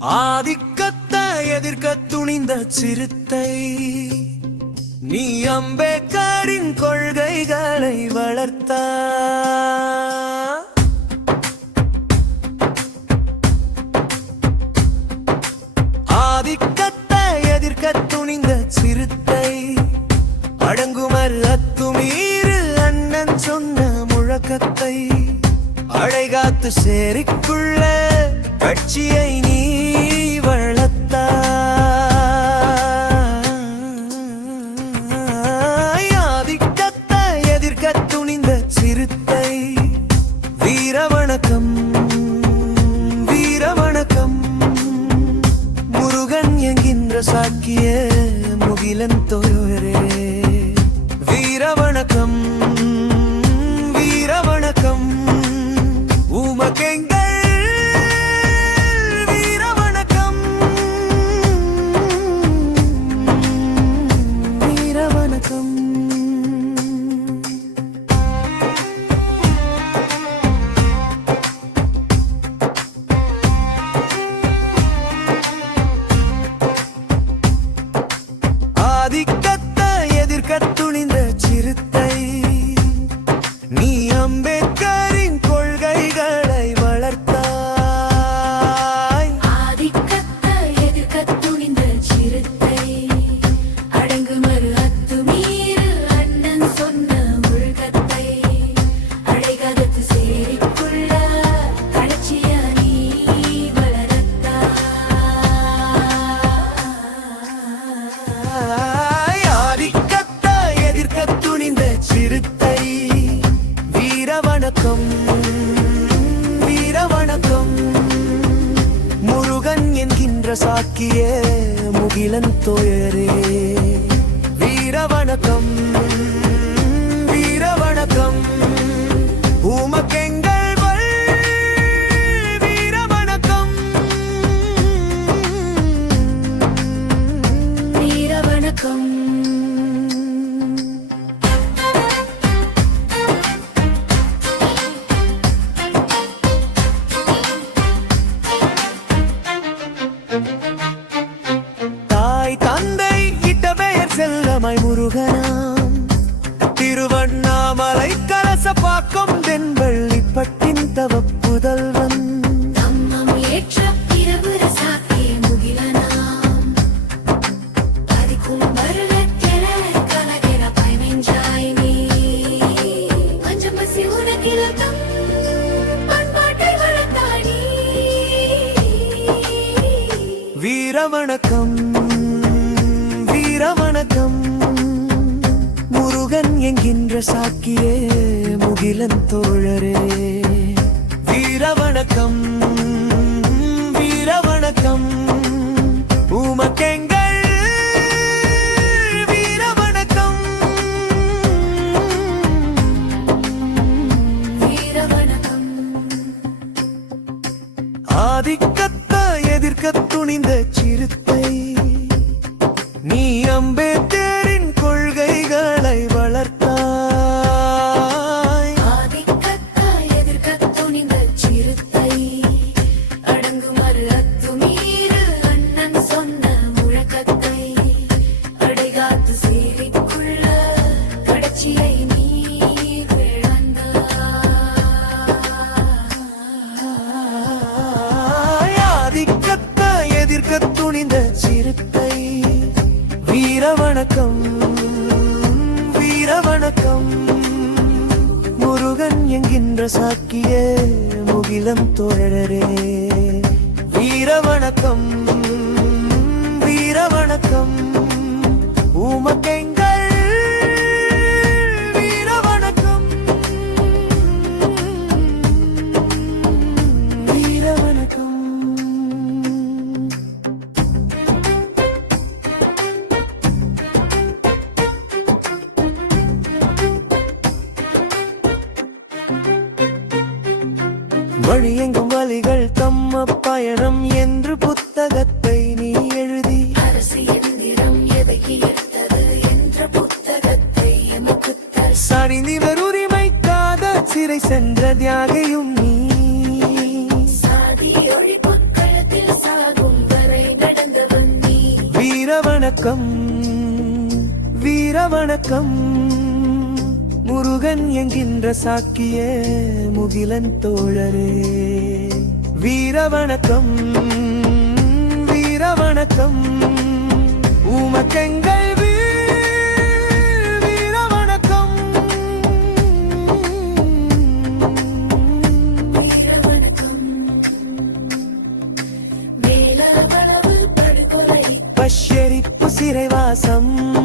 ஆதிக்கத்தை எதிர்க்க துணிந்த சிறுத்தை. நீ அம்பேத்கரின் கொள்கைகளை வளர்த்தா. ஆதிக்கத்தை எதிர்க்க துணிந்த சிறுத்தை. அடங்குமர் அத்துமீறு அண்ணன் சொன்ன முழக்கத்தை. அழைகாத்து சேரிக்குள்ள கட்சியை நீ நிற்கின்ற சாக்கியே முகிலன் தோயரே. வீர வணக்கம் செல்லமாய் முருகனாம். திருவண்ணாமலை கலச பாக்கம் தென்பள்ளிப்பட்டின் தவ புதல்வன் தம்மம் ஏற்ற முருகன் என்கின்ற சாக்கியே முகிலன் தோழரே. வீர வணக்கம் வீர என்கின்ற சாக்கிய முகிலம் தோழரே. வீர வணக்கம் வீர வணக்கம் உமக்கெங்கள் வழியெங்கும் வழிகள் தம்ம பயணம் என்று புத்தகத்தை நீ எழுதி. அரசு எந்திரம் எதைக்கு எடுத்தது என்ற புத்தகத்தை எமக்கு சரிந்திவர் உரிமைக்காத சிறை சென்ற தியாகையும் நீ. வீர வணக்கம் வீர வணக்கம் முருகன் என்கின்ற சாக்கியே முகிலன் தோழரே. வீர வணக்கம் வீர வணக்கம் உமக்கெங்கள் பஷ்யரிப்பு சிறைவாசம்.